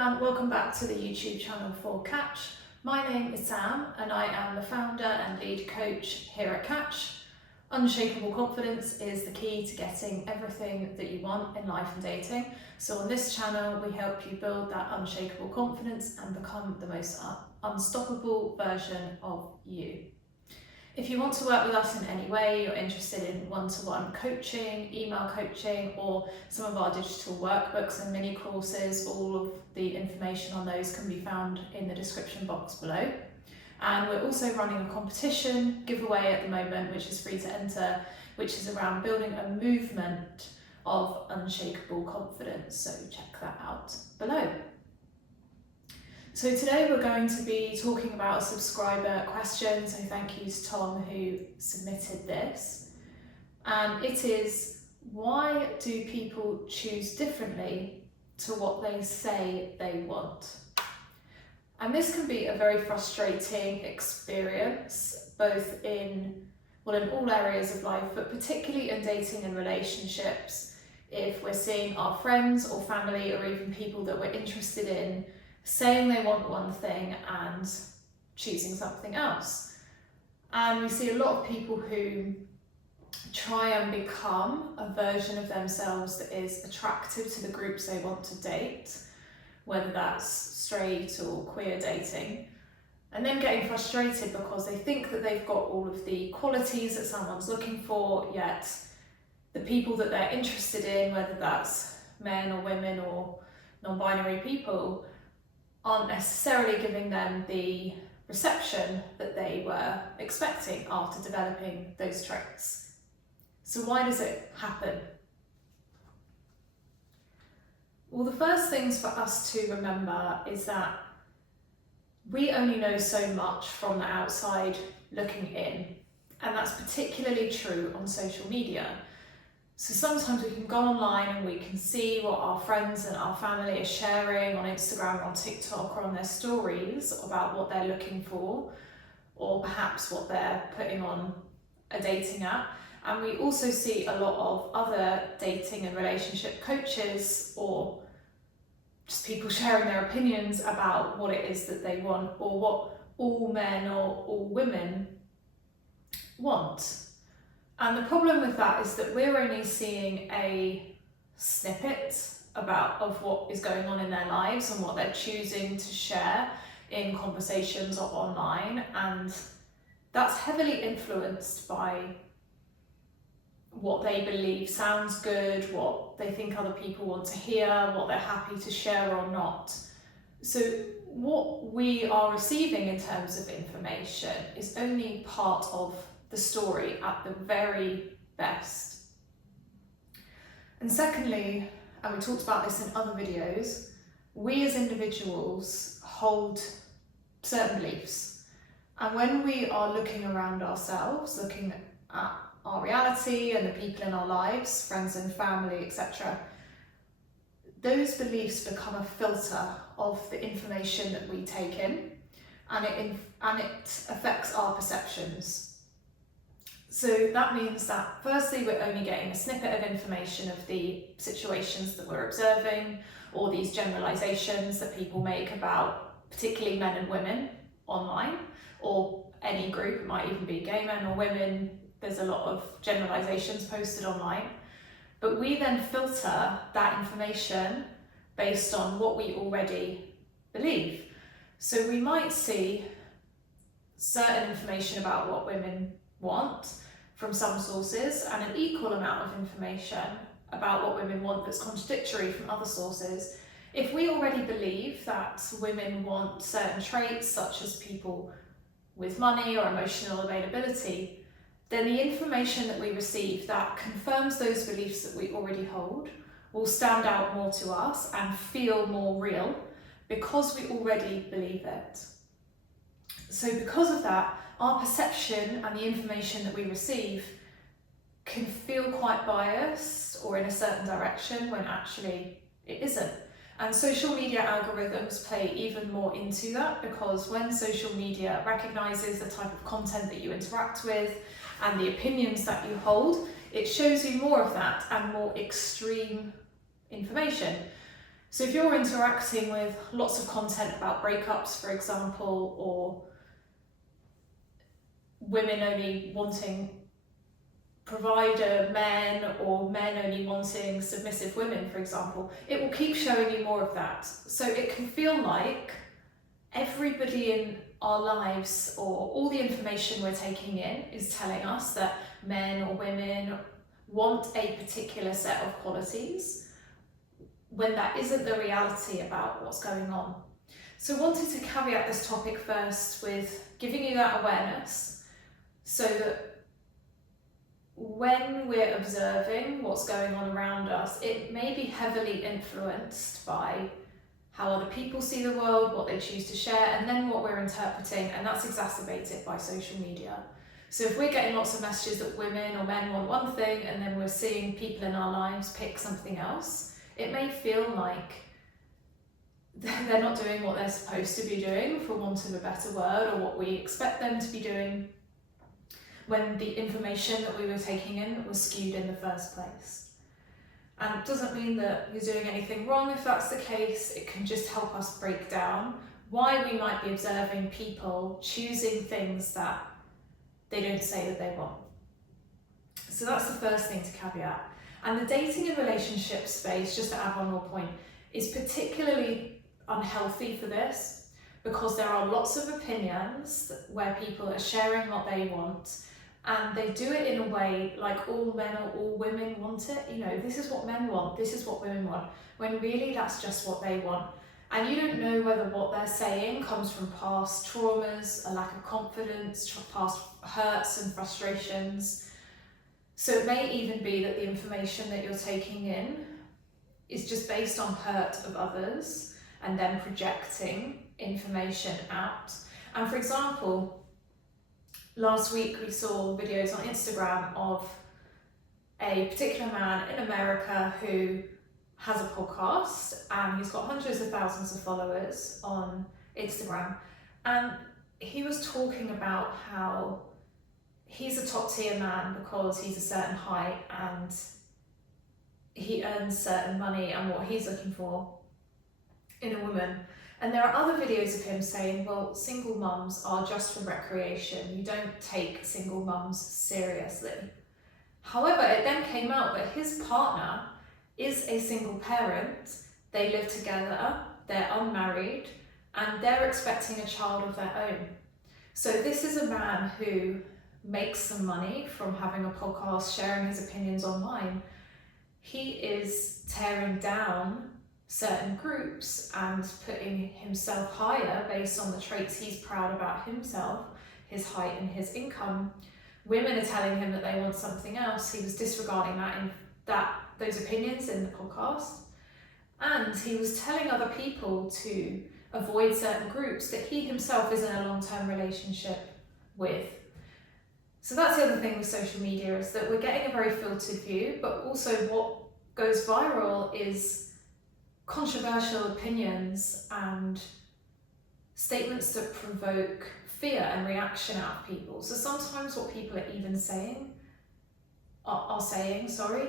and welcome back to the YouTube channel for Catch. My name is Sam and I am the founder and lead coach here at Catch. Unshakable confidence is the key to getting everything that you want in life and dating. So on this channel we help you build that unshakable confidence and become the most unstoppable version of you. If you want to work with us in any way, you're interested in one-to-one coaching, email coaching, or some of our digital workbooks and mini courses, all of the information on those can be found in the description box below. And we're also running a competition giveaway at the moment, which is free to enter, which is around building a movement of unshakable confidence. So check that out below. So today we're going to be talking about a subscriber question, so thank you to Tom who submitted this. And it is, why do people choose differently to what they say they want? And this can be a very frustrating experience, both in all areas of life, but particularly in dating and relationships. If we're seeing our friends or family or even people that we're interested in saying they want one thing and choosing something else. And we see a lot of people who try and become a version of themselves that is attractive to the groups they want to date, whether that's straight or queer dating, and then getting frustrated because they think that they've got all of the qualities that someone's looking for, yet the people that they're interested in, whether that's men or women or non-binary people, aren't necessarily giving them the reception that they were expecting after developing those traits. So why does it happen? Well, the first things for us to remember is that we only know so much from the outside looking in, and that's particularly true on social media. So sometimes we can go online and we can see what our friends and our family are sharing on Instagram or on TikTok or on their stories about what they're looking for, or perhaps what they're putting on a dating app. And we also see a lot of other dating and relationship coaches or just people sharing their opinions about what it is that they want, or what all men or all women want. And the problem with that is that we're only seeing a snippet of what is going on in their lives and what they're choosing to share in conversations or online, and that's heavily influenced by what they believe sounds good, what they think other people want to hear, what they're happy to share or not. So what we are receiving in terms of information is only part of the story at the very best. And secondly, and we talked about this in other videos, we as individuals hold certain beliefs. And when we are looking around ourselves, looking at our reality and the people in our lives, friends and family, etc., those beliefs become a filter of the information that we take in, and it affects our perceptions. So that means that firstly, we're only getting a snippet of information of the situations that we're observing, or these generalizations that people make about particularly men and women online, or any group. It might even be gay men or women. There's a lot of generalizations posted online. But we then filter that information based on what we already believe. So we might see certain information about what women want from some sources, and an equal amount of information about what women want that's contradictory from other sources. If we already believe that women want certain traits, such as people with money or emotional availability, then the information that we receive that confirms those beliefs that we already hold will stand out more to us and feel more real because we already believe it. So because of that, our perception and the information that we receive can feel quite biased or in a certain direction when actually it isn't. And social media algorithms play even more into that, because when social media recognizes the type of content that you interact with and the opinions that you hold, it shows you more of that and more extreme information. So if you're interacting with lots of content about breakups, for example, or women only wanting provider men, or men only wanting submissive women, for example, it will keep showing you more of that. So it can feel like everybody in our lives, or all the information we're taking in, is telling us that men or women want a particular set of qualities, when that isn't the reality about what's going on. So I wanted to caveat this topic first with giving you that awareness, so that when we're observing what's going on around us, it may be heavily influenced by how other people see the world, what they choose to share, and then what we're interpreting, and that's exacerbated by social media. So if we're getting lots of messages that women or men want one thing, and then we're seeing people in our lives pick something else, it may feel like they're not doing what they're supposed to be doing, for want of a better word, or what we expect them to be doing, when the information that we were taking in was skewed in the first place. And it doesn't mean that you're doing anything wrong if that's the case. It can just help us break down why we might be observing people choosing things that they don't say that they want. So that's the first thing to caveat. And the dating and relationship space, just to add one more point, is particularly unhealthy for this, because there are lots of opinions where people are sharing what they want, and they do it in a way like all men or all women want it. You know, this is what men want, this is what women want, when really that's just what they want. And you don't know whether what they're saying comes from past traumas, a lack of confidence, past hurts and frustrations. So it may even be that the information that you're taking in is just based on hurt of others, and then projecting information out. And for example, last week we saw videos on Instagram of a particular man in America who has a podcast, and he's got hundreds of thousands of followers on Instagram. And he was talking about how he's a top tier man because he's a certain height and he earns certain money, and what he's looking for in a woman. And there are other videos of him saying, well, single mums are just for recreation. You don't take single mums seriously. However, it then came out that his partner is a single parent. They live together, they're unmarried, and they're expecting a child of their own. So this is a man who makes some money from having a podcast, sharing his opinions online. He is tearing down certain groups and putting himself higher based on the traits he's proud about himself, his height and his income. Women are telling him that they want something else. He was disregarding those opinions in the podcast. And he was telling other people to avoid certain groups that he himself is in a long-term relationship with. So that's the other thing with social media, is that we're getting a very filtered view, but also what goes viral is controversial opinions and statements that provoke fear and reaction out of people. So sometimes what people are even saying,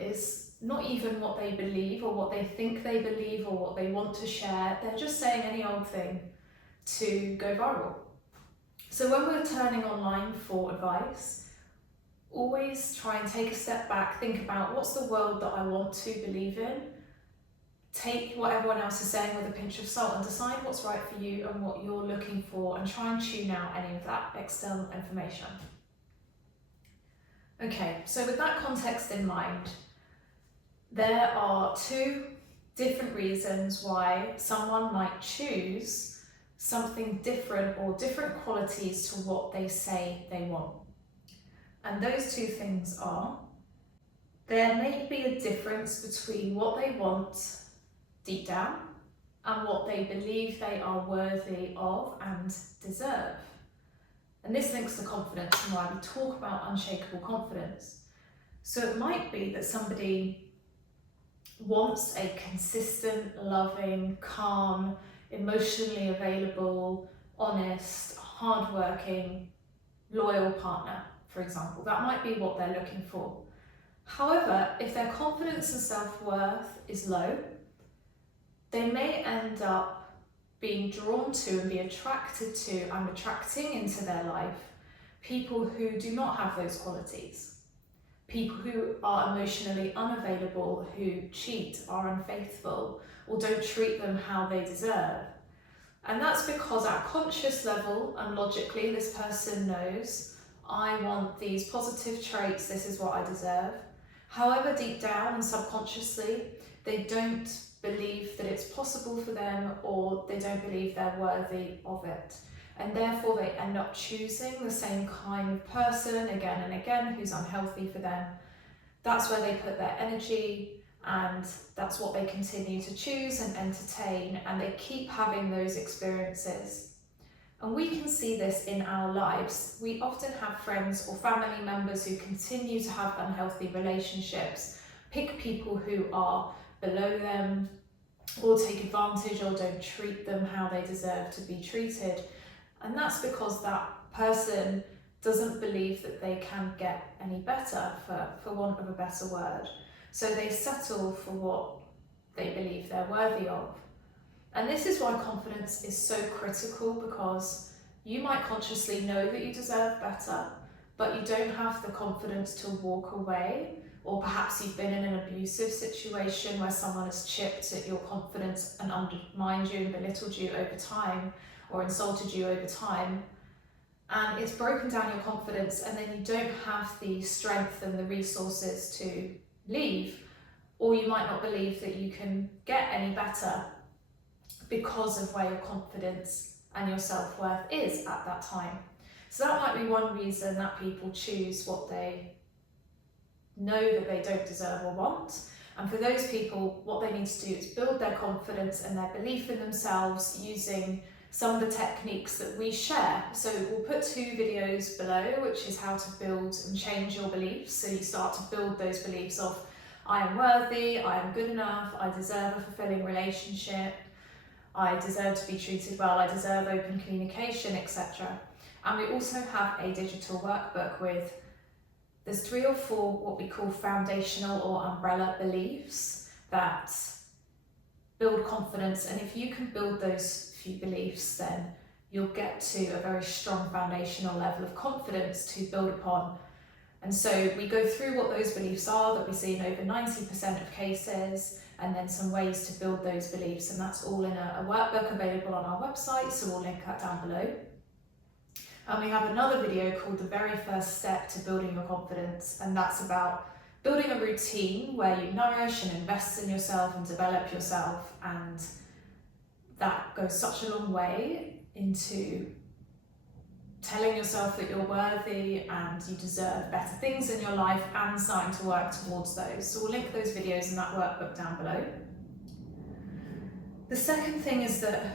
is not even what they believe or what they think they believe or what they want to share. They're just saying any old thing to go viral. So when we're turning online for advice, always try and take a step back, think about what's the world that I want to believe in. Take what everyone else is saying with a pinch of salt and decide what's right for you and what you're looking for, and try and tune out any of that external information. Okay, so with that context in mind, there are two different reasons why someone might choose something different or different qualities to what they say they want. And those two things are, there may be a difference between what they want deep down and what they believe they are worthy of and deserve. And this links to confidence and why we talk about unshakable confidence. So it might be that somebody wants a consistent, loving, calm, emotionally available, honest, hardworking, loyal partner, for example. That might be what they're looking for. However, if their confidence and self-worth is low, they may end up being drawn to and be attracted to and attracting into their life people who do not have those qualities. People who are emotionally unavailable, who cheat, are unfaithful, or don't treat them how they deserve. And that's because at a conscious level and logically, this person knows, I want these positive traits, this is what I deserve. However, deep down and subconsciously, they don't believe that it's possible for them, or they don't believe they're worthy of it. And therefore they end up choosing the same kind of person again and again who's unhealthy for them. That's where they put their energy, and that's what they continue to choose and entertain, and they keep having those experiences. And we can see this in our lives. We often have friends or family members who continue to have unhealthy relationships, pick people who are below them, or take advantage or don't treat them how they deserve to be treated. And that's because that person doesn't believe that they can get any better, for want of a better word. So they settle for what they believe they're worthy of. And this is why confidence is so critical, because you might consciously know that you deserve better, but you don't have the confidence to walk away. Or perhaps you've been in an abusive situation where someone has chipped at your confidence and undermined you and belittled you over time, or insulted you over time, and it's broken down your confidence, and then you don't have the strength and the resources to leave, or you might not believe that you can get any better because of where your confidence and your self-worth is at that time. So that might be one reason that people choose what they know that they don't deserve or want. And for those people, what they need to do is build their confidence and their belief in themselves using some of the techniques that we share. So we'll put 2 videos below, which is how to build and change your beliefs. So you start to build those beliefs of, I am worthy, I am good enough, I deserve a fulfilling relationship, I deserve to be treated well, I deserve open communication, etc. And we also have a digital workbook with, there's 3 or 4 what we call foundational or umbrella beliefs that build confidence. And if you can build those few beliefs, then you'll get to a very strong foundational level of confidence to build upon. And so we go through what those beliefs are that we see in over 90% of cases, and then some ways to build those beliefs. And that's all in a workbook available on our website, so we'll link that down below. And we have another video called The Very First Step to Building Your Confidence, and that's about building a routine where you nourish and invest in yourself and develop yourself, and that goes such a long way into telling yourself that you're worthy and you deserve better things in your life and starting to work towards those. So we'll link those videos and that workbook down below. The second thing is that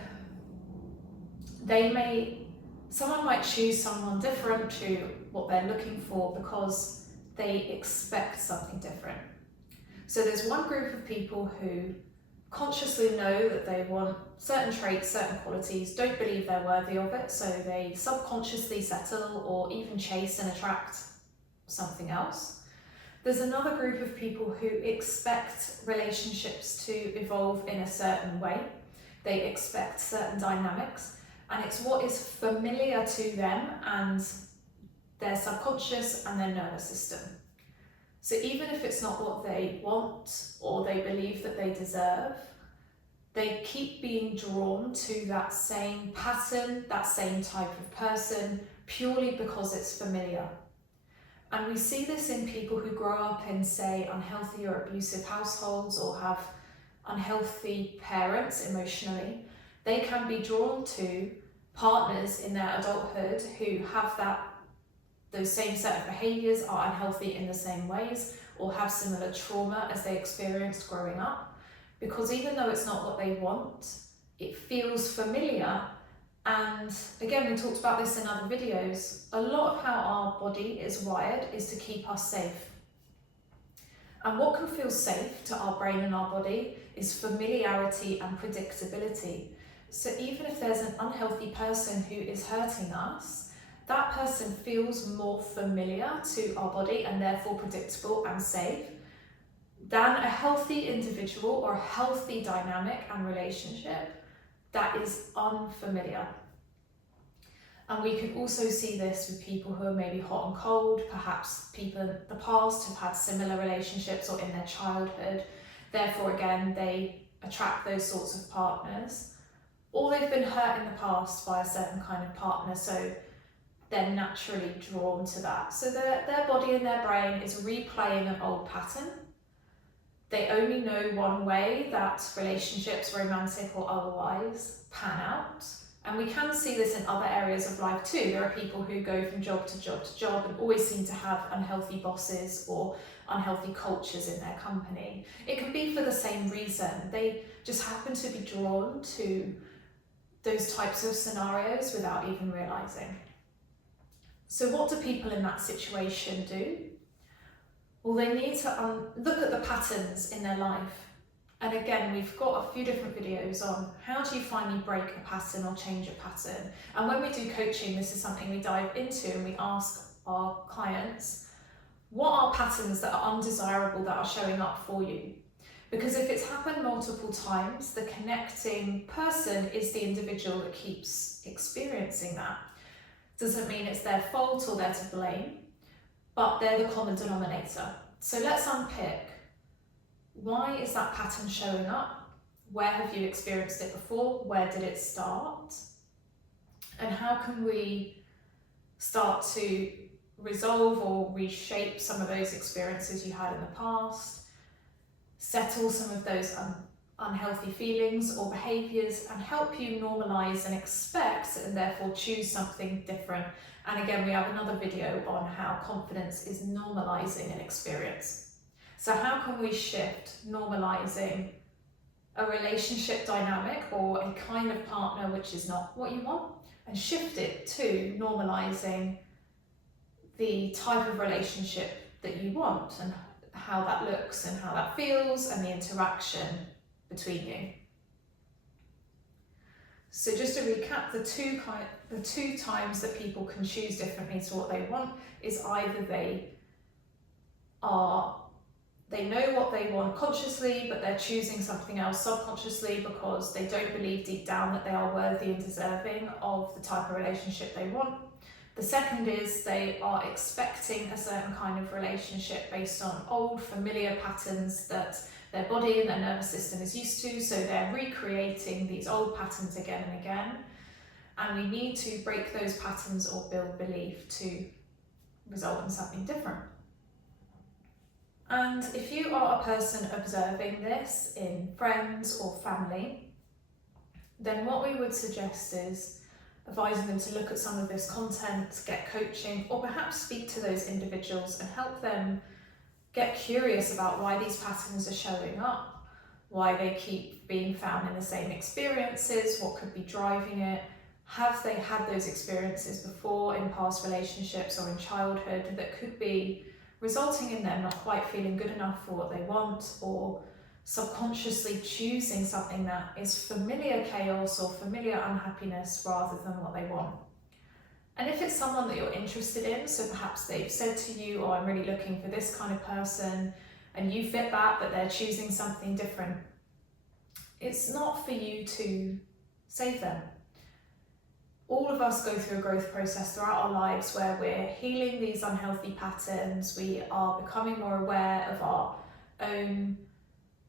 someone might choose someone different to what they're looking for because they expect something different. So there's one group of people who consciously know that they want certain traits, certain qualities, don't believe they're worthy of it, so they subconsciously settle or even chase and attract something else. There's another group of people who expect relationships to evolve in a certain way. They expect certain dynamics, and it's what is familiar to them and their subconscious and their nervous system. So even if it's not what they want or they believe that they deserve, they keep being drawn to that same pattern, that same type of person, purely because it's familiar. And we see this in people who grow up in, say, unhealthy or abusive households, or have unhealthy parents emotionally. They can be drawn to partners in their adulthood who have those same set of behaviours, are unhealthy in the same ways, or have similar trauma as they experienced growing up. Because even though it's not what they want, it feels familiar. And again, we talked about this in other videos, a lot of how our body is wired is to keep us safe. And what can feel safe to our brain and our body is familiarity and predictability. So even if there's an unhealthy person who is hurting us, that person feels more familiar to our body and therefore predictable and safe, than a healthy individual or a healthy dynamic and relationship that is unfamiliar. And we can also see this with people who are maybe hot and cold, perhaps people in the past have had similar relationships or in their childhood. Therefore, again, they attract those sorts of partners. Or they've been hurt in the past by a certain kind of partner, so they're naturally drawn to that. So their body and their brain is replaying an old pattern. They only know one way that relationships, romantic or otherwise, pan out. And we can see this in other areas of life too. There are people who go from job to job to job and always seem to have unhealthy bosses or unhealthy cultures in their company. It can be for the same reason. They just happen to be drawn to those types of scenarios without even realizing. So what do people in that situation do? Well, they need to look at the patterns in their life. And again, we've got a few different videos on how do you finally break a pattern or change a pattern. And when we do coaching, this is something we dive into and we ask our clients, what are patterns that are undesirable that are showing up for you? Because if it's happened multiple times, the connecting person is the individual that keeps experiencing that. Doesn't mean it's their fault or they're to blame, but they're the common denominator. So let's unpick. Why is that pattern showing up? Where have you experienced it before? Where did it start? And how can we start to resolve or reshape some of those experiences you had in the past, settle some of those unhealthy feelings or behaviours, and help you normalize and expect and therefore choose something different. And again, we have another video on how confidence is normalizing an experience. So how can we shift normalizing a relationship dynamic or a kind of partner which is not what you want, and shift it to normalizing the type of relationship that you want and how that looks and how that feels and the interaction between you. So just to recap, the two times that people can choose differently to what they want is either they know what they want consciously, but they're choosing something else subconsciously because they don't believe deep down that they are worthy and deserving of the type of relationship they want. The second is they are expecting a certain kind of relationship based on old familiar patterns that their body and their nervous system is used to, so they're recreating these old patterns again and again. And we need to break those patterns or build belief to result in something different. And if you are a person observing this in friends or family, then what we would suggest is advising them to look at some of this content, get coaching, or perhaps speak to those individuals and help them get curious about why these patterns are showing up, why they keep being found in the same experiences, what could be driving it. Have they had those experiences before in past relationships or in childhood that could be resulting in them not quite feeling good enough for what they want, or subconsciously choosing something that is familiar chaos or familiar unhappiness rather than what they want. And if it's someone that you're interested in, so perhaps they've said to you, oh, I'm really looking for this kind of person, and you fit that, but they're choosing something different, it's not for you to save them. All of us go through a growth process throughout our lives where we're healing these unhealthy patterns, we are becoming more aware of our own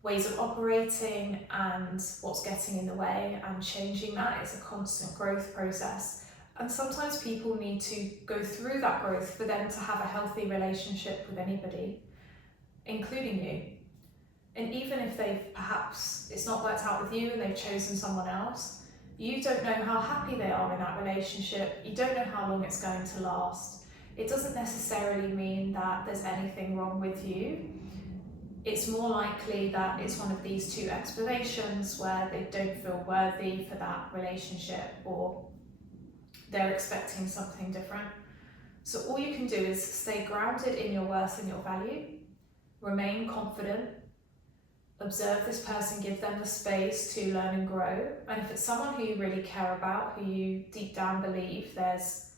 ways of operating and what's getting in the way, and changing that is a constant growth process. And sometimes people need to go through that growth for them to have a healthy relationship with anybody, including you. And even if it's not worked out with you and they've chosen someone else, you don't know how happy they are in that relationship. You don't know how long it's going to last. It doesn't necessarily mean that there's anything wrong with you. It's more likely that it's one of these two explanations where they don't feel worthy for that relationship, or they're expecting something different. So all you can do is stay grounded in your worth and your value, remain confident, observe this person, give them the space to learn and grow. And if it's someone who you really care about, who you deep down believe there's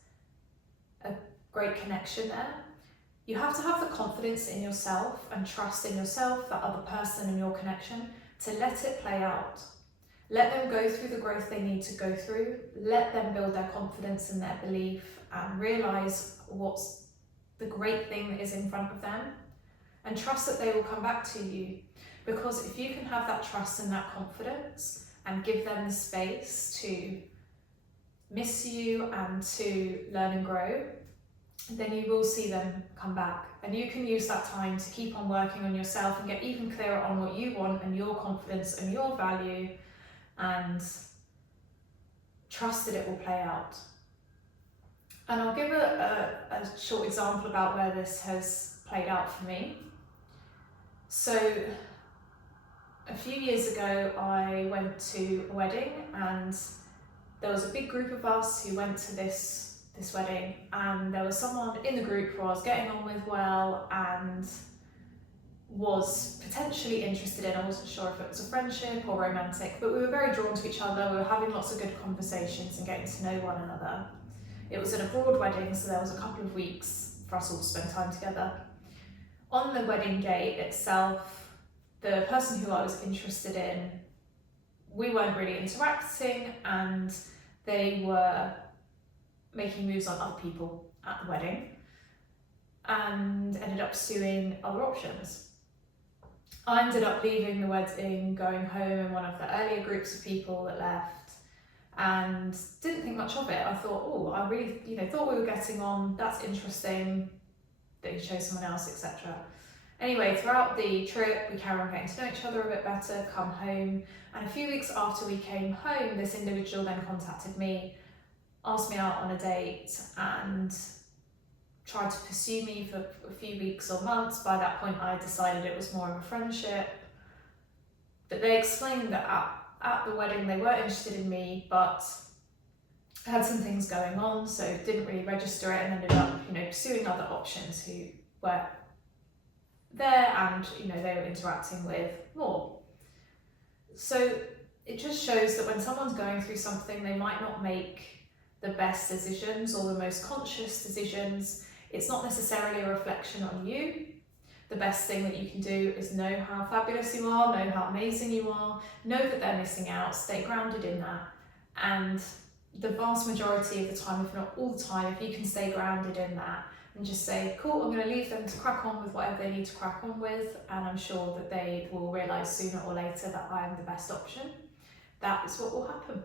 a great connection there, You have to have the confidence in yourself and trust in yourself, that other person and your connection, to let it play out. Let them go through the growth they need to go through. Let them build their confidence and their belief and realise what's the great thing that is in front of them. And trust that they will come back to you. Because if you can have that trust and that confidence and give them the space to miss you and to learn and grow, then you will see them come back. And you can use that time to keep on working on yourself and get even clearer on what you want and your confidence and your value, and trust that it will play out. And I'll give a short example about where this has played out for me. So a few years ago, I went to a wedding, and there was a big group of us who went to this wedding, and there was someone in the group who I was getting on with well and was potentially interested in. I wasn't sure if it was a friendship or romantic, but we were very drawn to each other. We were having lots of good conversations and getting to know one another. It was an abroad wedding, so there was a couple of weeks for us all to spend time together. On the wedding day itself, the person who I was interested in, we weren't really interacting, and they were making moves on other people at the wedding and ended up pursuing other options. I ended up leaving the wedding, going home in one of the earlier groups of people that left, and didn't think much of it. I thought, oh, I really, thought we were getting on. That's interesting that you chose someone else, etc. Anyway, throughout the trip, we carried on getting to know each other a bit better, come home, and a few weeks after we came home, this individual then contacted me, asked me out on a date, and tried to pursue me for a few weeks or months. By that point, I decided it was more of a friendship. But they explained that at the wedding they were interested in me, but had some things going on, so didn't really register it, and ended up, pursuing other options who were there and, they were interacting with more. So it just shows that when someone's going through something, they might not make the best decisions or the most conscious decisions. It's not necessarily a reflection on you. The best thing that you can do is know how fabulous you are, know how amazing you are, know that they're missing out, stay grounded in that. And the vast majority of the time, if not all the time, if you can stay grounded in that and just say, cool, I'm going to leave them to crack on with whatever they need to crack on with, and I'm sure that they will realise sooner or later that I am the best option, that is what will happen.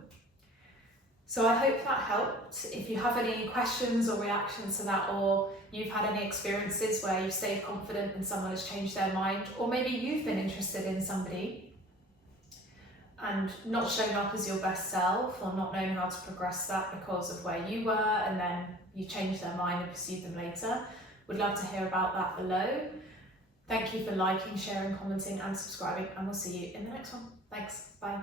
So I hope that helped. If you have any questions or reactions to that, or you've had any experiences where you've stayed confident and someone has changed their mind, or maybe you've been interested in somebody and not shown up as your best self, or not known how to progress that because of where you were, and then you changed their mind and pursued them later, would love to hear about that below. Thank you for liking, sharing, commenting and subscribing, and we'll see you in the next one. Thanks, bye.